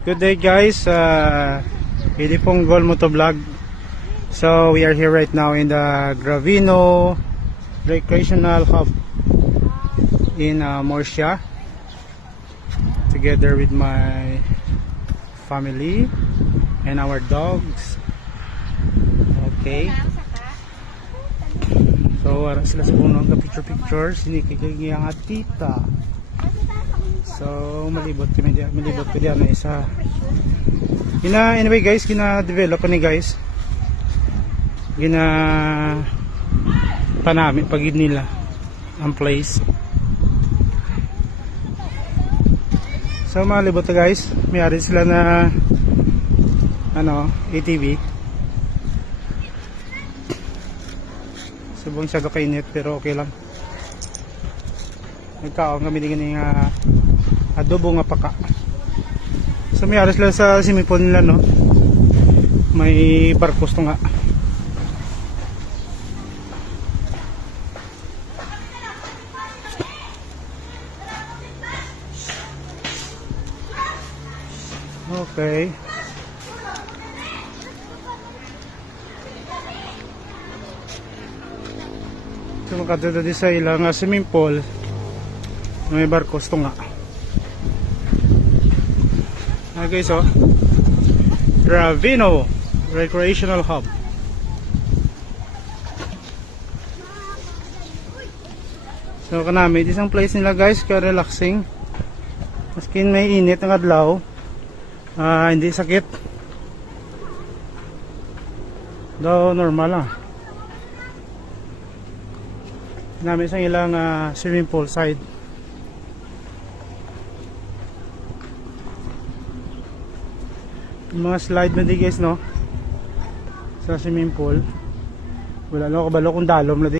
Good day guys, Pili Ponggol Motovlog. So we are here right now in the Gravino Recreational Hub in Murcia, together with my family and our dogs. Okay. So wala sila sa puno ng picture sinikikig ang tita. So malibot ko diyan na isa. Anyway guys, develop ni guys. Panamit pagid nila ang place. So malibot na guys, may ari sila na ATV. Subong siya kainit pero okay lang. Nagkaon kami din adobo nga paka. So may aras lang sa swimming pool nila, no? May barkos to nga. Okay. So makadala di sa ilang swimming pool, may barkos to nga. Okay, so Gravino Recreational Hub. So kanami isang place nila guys, ka relaxing. Maskin may init ang adlaw, hindi sakit. Daw normal lang. Namin isang ilang swimming pool side. Yung mga slide na di guys, no, sa swimming pool. Wala lang kabalo kung dalom na di.